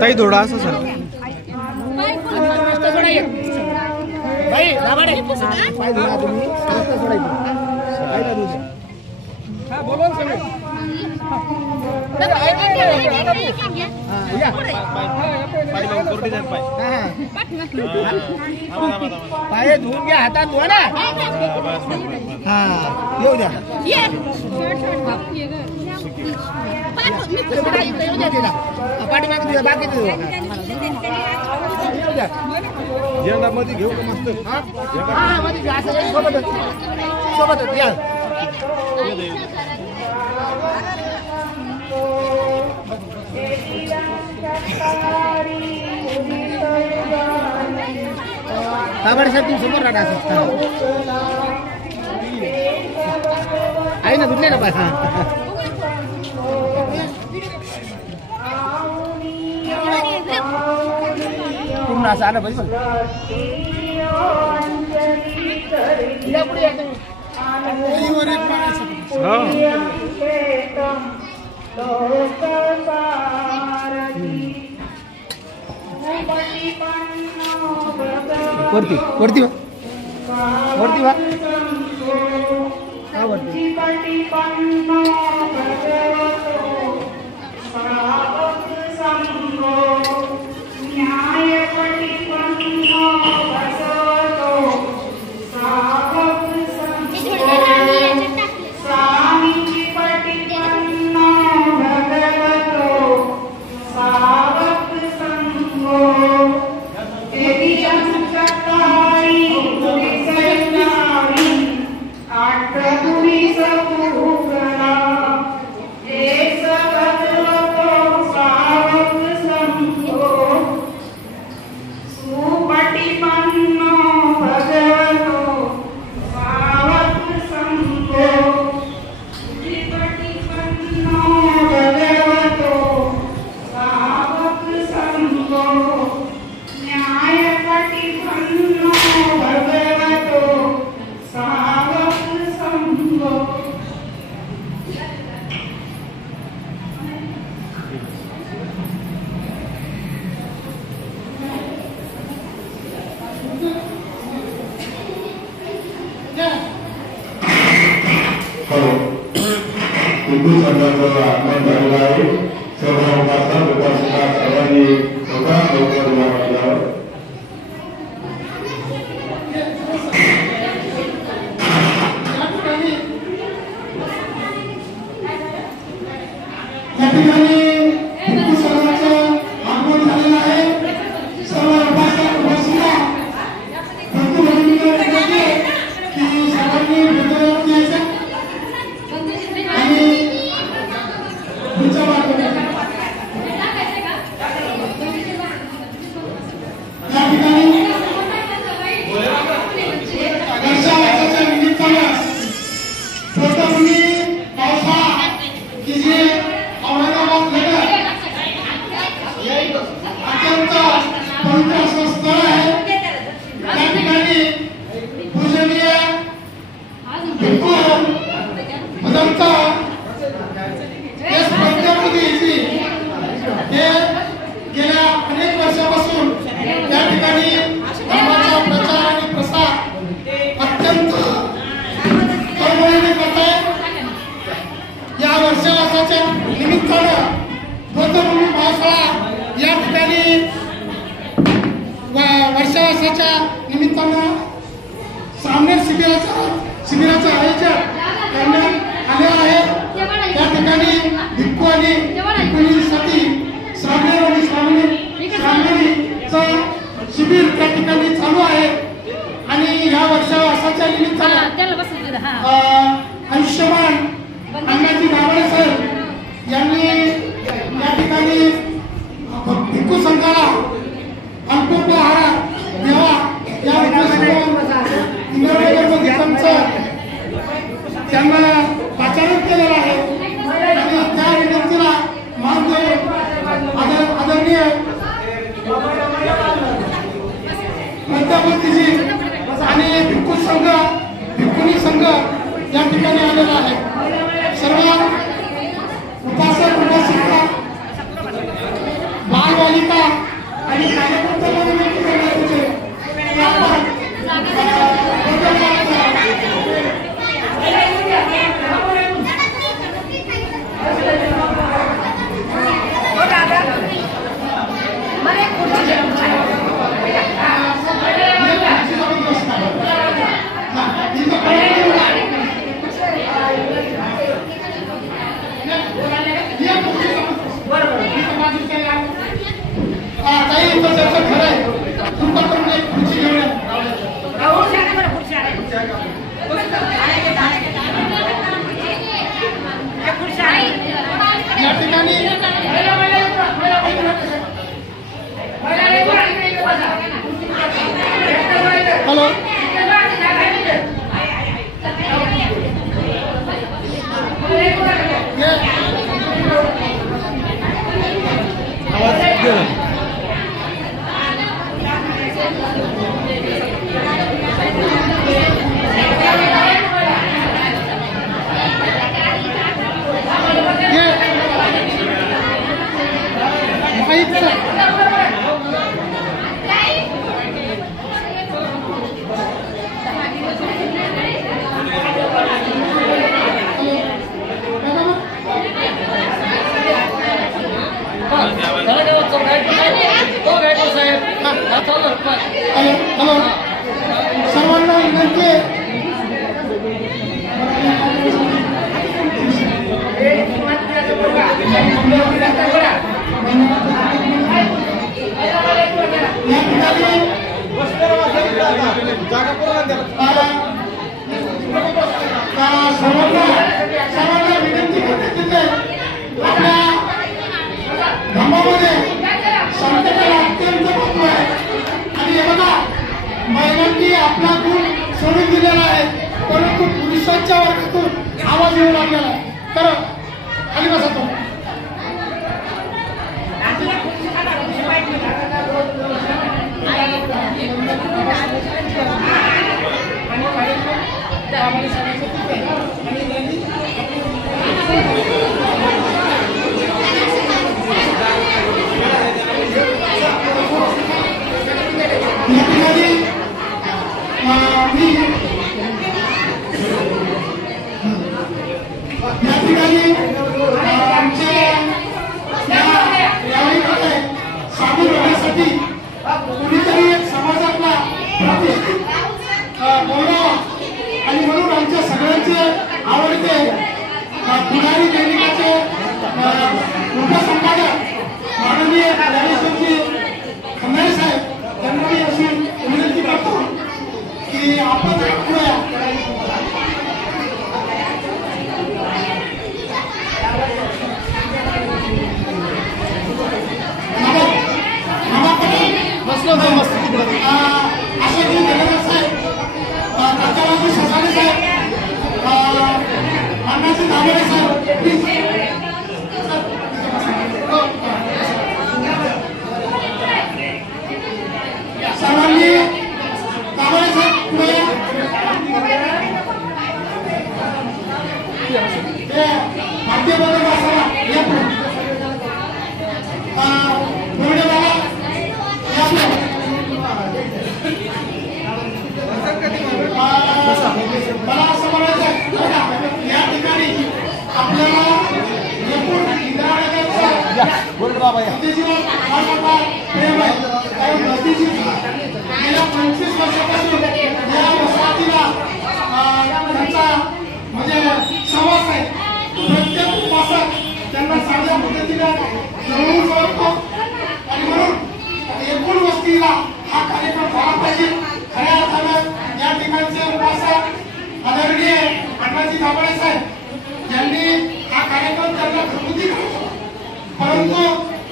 ताई थोडा असं सर पाय धुवून घ्या हातात धुवा ना हा येऊ द्या पाठीमागे बाकी मध्ये घेऊ का मस्त सोबतच सोबतच या साहेब तुम्ही समोर राहता आहे ना धुतले ना पाय पूर्ण असं आलं पाहिजे वरती वरती वरती वा वरती शिबिराचं आयोजन करण्यात आले आहे. त्या ठिकाणी आचरण केलेलं आहे आणि त्या विनंतीला मान देऊन आदरणीय प्रजापतीजी आणि भिक्खू संघ भिक्खुनी संघ या ठिकाणी आलेला आहे. सर्व उपासक उपासिका बालबालिका आणि कार्यकर्त्यांना विनंती करण्यात येते की आपण या ठिकाणी हॅलो हॅलो सर्वांना विनंती आहे सर्वांना विनंती करण्यात येते आपल्या धर्मामध्ये शांततेला अत्यंत महत्व आहे आणि हे बघा महिलांनी आपला गुण सोडून दिलेला आहे परंतु पुरुषांच्या वर्गातून आवाज येऊ लागलेला आहे. तर खाली बसा तो सामील होण्यासाठी कुणीतरी एक समाजातला गौरव आणि म्हणून आमच्या सगळ्यांचे आवडते पुढारी दैनिकाचे उपसंपादक माननीय ज्ञानेश्वरजी खंदारे साहेब यांना मी अशी विनंती करतो की आपण पुढे आशाजी देवेंद्र साहेब काकाबाबू ससाणे साहेब अण्णाजी दाभोळे साहेब सर्वांनी दाभोळे साहेब पुढे भारतीय बनवत असताना या पुढे मला असं म्हणायचं या ठिकाणी आपल्याला एकूण प्रेम आहे कारण मोदीजी गेल्या 25 वर्षापासून या वसाहतीला त्यांचा म्हणजे सहवास आहे. प्रत्येक उपासक त्यांना साध्या पद्धतीने जवळून ओळखतो आणि म्हणून एकूण वस्तीला हा कार्यक्रम झाला पाहिजे. खऱ्या अर्थानं या ठिकाणचे उपासक आदरणीय अण्णाजी दाभोळे साहेब यांनी हा कार्यक्रम त्यांना घरगुती करतो परंतु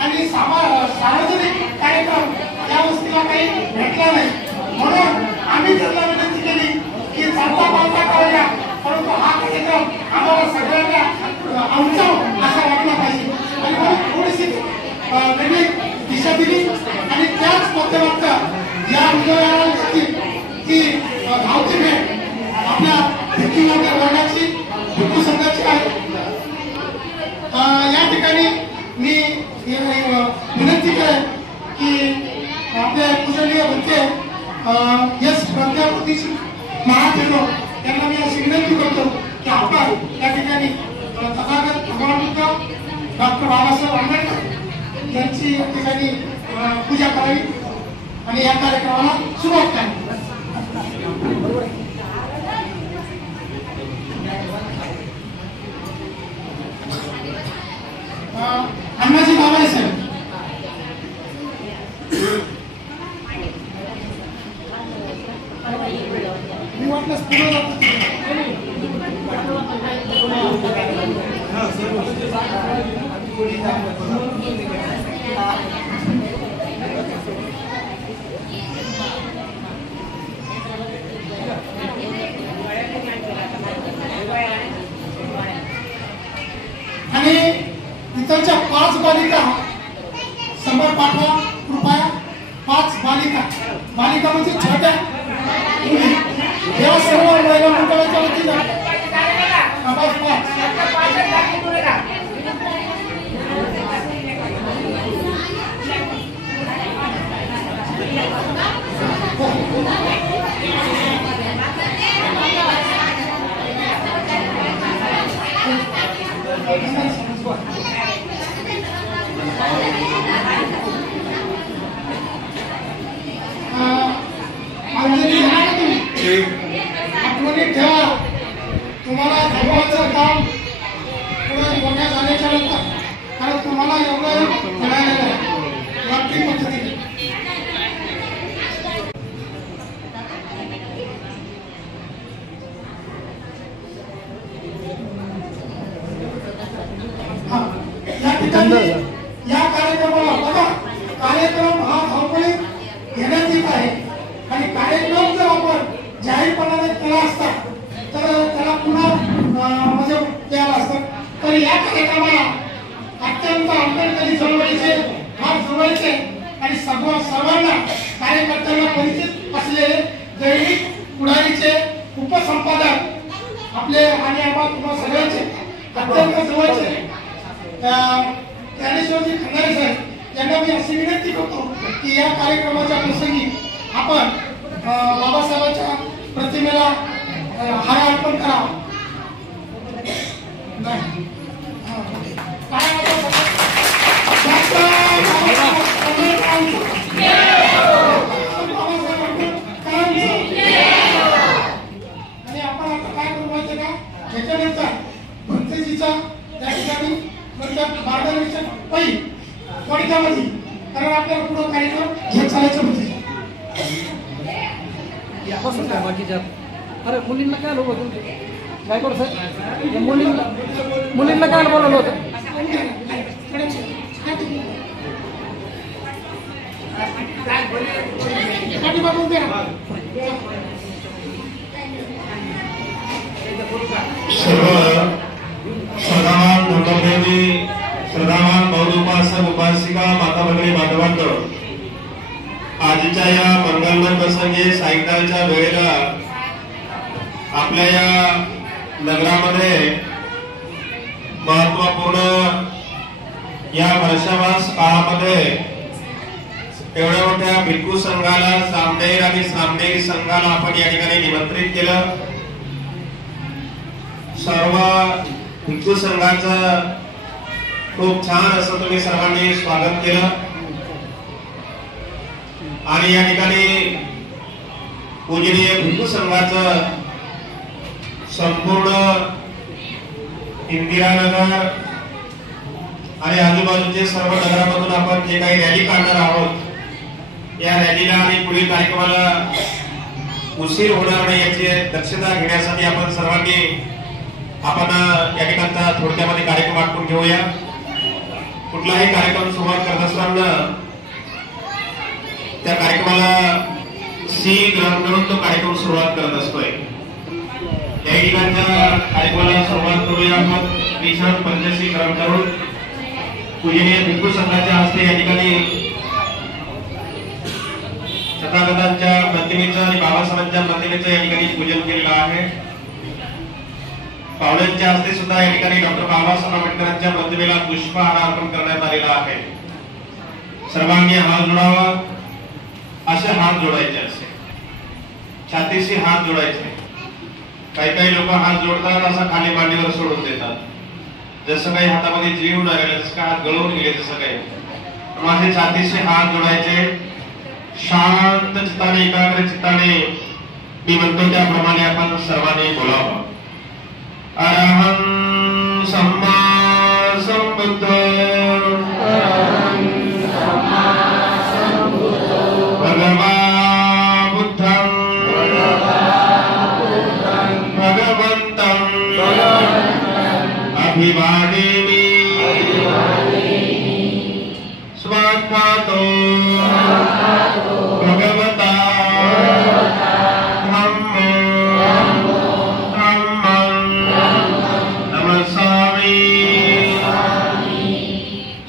आणि सार्वजनिक कार्यक्रम या वस्तीला काही भेटला नाही म्हणून आम्ही त्यांना विनंती केली की चालता पालता करूया परंतु हा कार्यक्रम आम्हाला सगळ्या बाबासाहेब आंबेडकर यांची या ठिकाणी पूजा करावी आणि या कार्यक्रमाला सुरुवात करावी. अण्णाजी बाबाई साहेब मी वाटल्यास पुढे जातो. आणि इथलच्या 5 बालिका समोर पाठवा कृपया. 5 बालिका म्हणजे छोट्या मुली या सर्व महिला मंडळाच्या वतीनं 5 ठेवा. तुम्हाला धर्माचं काम पुढे मोठ्या झाल्याच्या नंतर कारण तुम्हाला एवढं मिळालेलं आहे जागतिक पद्धतीने. या ठिकाणी या कार्यक्रमाला बघा कार्यक्रम हा धावपळीत घेण्यात येत आहे आणि कार्यक्रम जर आपण जाहीरपणाने केला असता तर त्याला पुन्हा म्हणजे द्यायला असतं. तर या कार्यक्रमाला अत्यंत आंबेडकरी चळवळीचे हात जोडायचे आणि सर्वांना कार्यकर्त्यांना परिचित असलेले दैनिक पुढारीचे उपसंपादक आपले आणि आम्हा सगळ्यांचे अत्यंत जवळचे ज्ञानेश्वरजी खंदारे साहेब यांना मी अशी विनंती करतो की या कार्यक्रमाच्या प्रसंगी आपण बाबासाहेबांच्या प्रतिमेला हार अर्पण करावा. आणि आपण आता काय करू माहिती का ह्याच्यानंतर भंतेजीचा त्या ठिकाणी मार्गदर्शन पाहिजे थोडक्यामध्ये कारण आपल्याला पुढे कार्यक्रम घेत चालायचं होते. अरे मुलींना काय लोक काय करू सर मुलींना काय बोलवलं होतं. श्रद्धावान धर्मप्रेमी श्रद्धावान बौद्ध उपासक उपासिका माता भगिनी बांधवांनो, आजच्या या मंगलमय प्रसंगी सायंकाळच्या वेळेला आपल्या या नगरामध्ये महत्वपूर्ण या वर्षावास काळामध्ये एवढ्या मोठ्या भिक्खू संघाला सामनेर आणि सामनेरी संघाला आपण या ठिकाणी निमंत्रित केलं. सर्व भिक्खू संघाचं खूप छान असं तुम्ही सर्वांनी स्वागत केलं आणि या ठिकाणी पूजनीय भिक्खू संघाचं संपूर्ण इंदिरानगर आणि आजूबाजूचे सर्व नगरामधून आपण जे काही रॅली काढणार आहोत या रॅलीला आणि पुढील कार्यक्रमाला उशीर होणार नाही याची दक्षता घेण्यासाठी आपण सर्वांनी या ठिकाणचा थोडक्यामध्ये कार्यक्रम आटपून घेऊया. कुठलाही कार्यक्रम सुरुवात करत असताना त्या कार्यक्रमाला सी ग्रहण करून तो कार्यक्रम सुरुवात करत असतोय. या ठिकाणच्या कार्यक्रमाला सुरुवात करूया आपण विचार पंचशी ग्रहण करून पूजनीय भिक्खू संघाच्या हस्ते या ठिकाणी तथागतांच्या प्रतिमेचं आणि बाबासाहेबांच्या प्रतिमेचं या ठिकाणी पूजन केलेलं आहे. पावड्यांच्या हस्ते सुद्धा या ठिकाणी डॉक्टर बाबासाहेब आंबेडकरांच्या प्रतिमेला पुष्पहार अर्पण करण्यात आलेला आहे. सर्वांनी हात जोडावा. असे हात जोडायचे असे छातीशी हात जोडायचे. काही लोक हात जोडतात असा खाली मांडीवर सोडून देतात. जसं काही हातामध्ये जीव न राहिला, जसं काय हात गळून गेले, तसं काही माझे छातीशी हात जोडायचे, शांत चित्ताने एकाग्र चित्ताने मी म्हणतो त्याप्रमाणे आपण सर्वांनी बोलावं. अरहं सम्मा संबुद्ध भगवा बुद्धं भगवन्तं अभिवादेमि स्वाख्यातो भगवता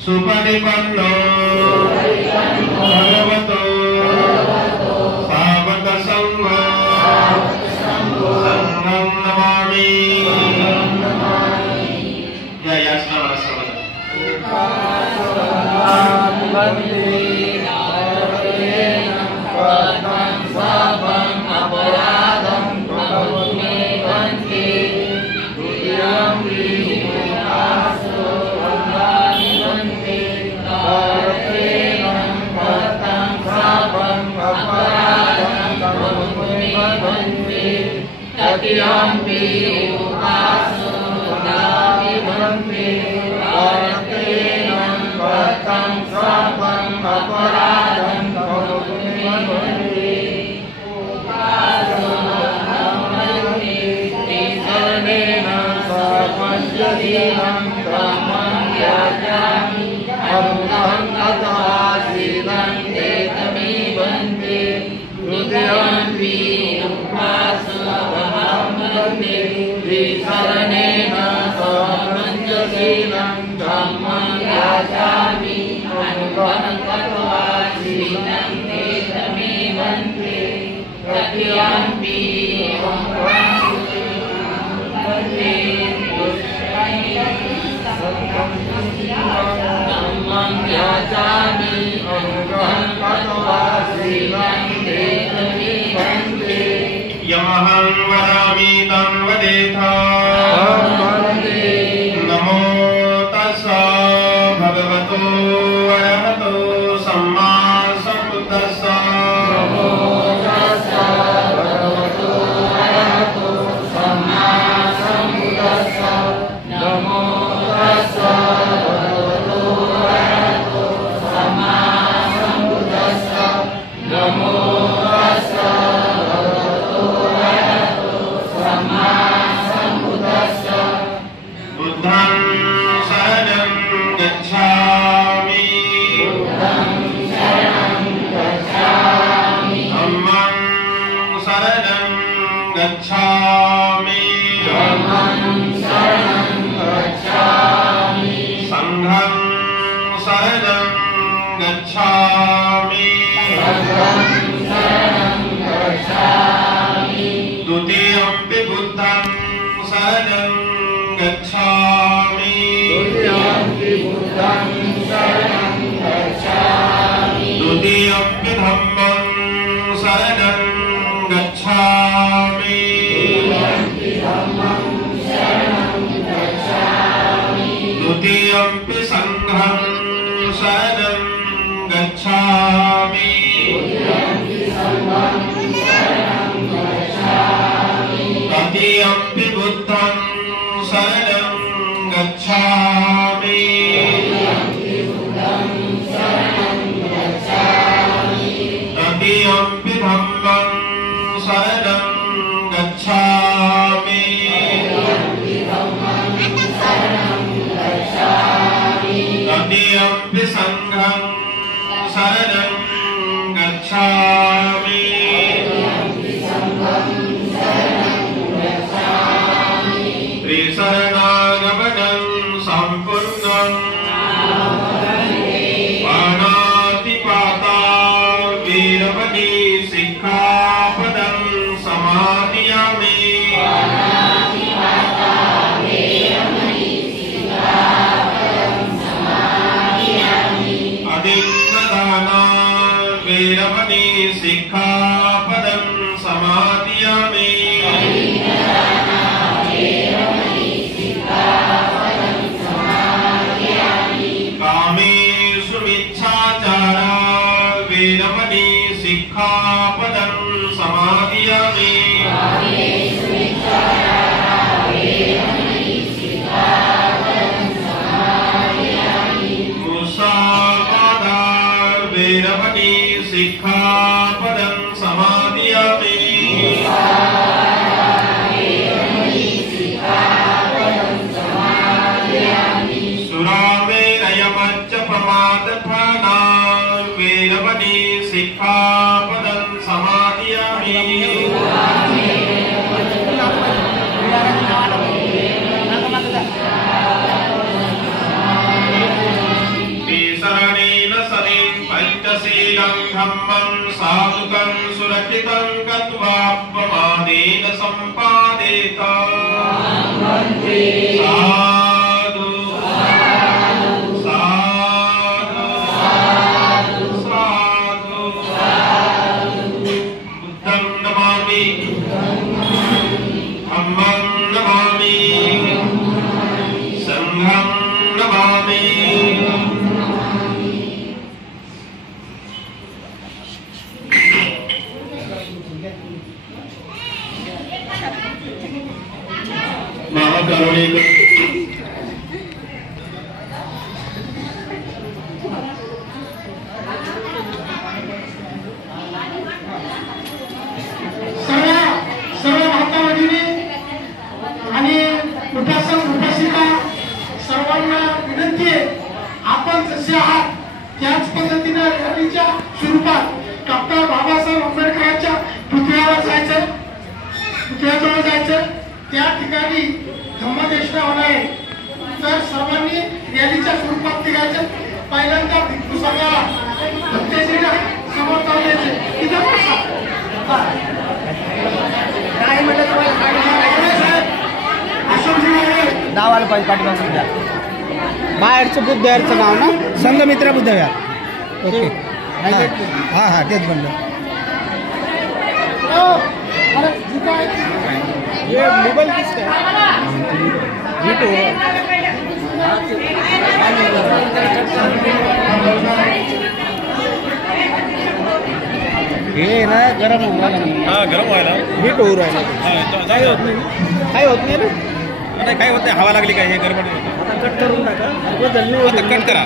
सुपरिपन्नो भगवतो सावक संघो संघं नमामि. या याचना मला यमहं वदामि तं वदेथा. नमो तस्सा भगवतो अरहतो सम्मा सम्बुद्धस्सा. द्वितीयम्पि बुद्धं शरणं गच्छामि. द्वितीयम्पि धम्मं शरणं गच्छामि. द्वितीयम्पि संघं शरणं गच्छामि. तृतीयम्पि बुद्धं शरणं गच्छामि. तृतीयम्पि धम्मं शरणं गच्छामि. तृतीयम्पि संघं शरणं गच्छामि. त्रिशरणागमनं सम्पूर्णं पाणातिपाता वीरमणि सिक्खापदं समादयामि. अदिन्नदाना वीरमणि सिक्खापदं समादयामि. सिक्खापदं समादयामि सुरामेरयमज्जपमादठाना वेरमणि सिक्खापदं समादयामि शरणेन सदीं पञ्चशीलं धम्मं साधुकं सुरक्षितं गत्वा प्रमादेन सम्पादेत साधु साधु साधु बुद्धं नमामि धम्मं नमामि संघं नमामि महाकरुणिक सर्व भारतामध्ये आणि उपासक उपासिका सर्वांना विनंती आहे, आपण जसे आहात त्याच पद्धतीने रॅलीच्या स्वरूपात डॉक्टर बाबासाहेब आंबेडकरांच्या पुतळ्यावर जायचं, पुतळ्याजवळ जायचं, त्या ठिकाणी धम्मदेशना होणार आहे. तर सर्वांनी रॅलीच्या स्वरूपात निघायचं. पहिल्यांदा भिक्खू संघाला भक्तेश्रीला समोर जाऊन द्यायचे. तिथं बसा. काय म्हणलं नाव आलं पाहिजे पाठीमागे बाहेरचं बुद्धविहारचं नाव ना संघमित्रा बुद्धविहार. ओके हां हां तेच म्हणलं. ये मोबाइल किसका है? हीट हो रहा हे ना गरम हो रहा है. हाँ गरम व्हायला हीट हो रहा है. काय होत नाही ना. नाही काय होते हवा लागली काय हे गडबड आता कट करून टाका. कट करा.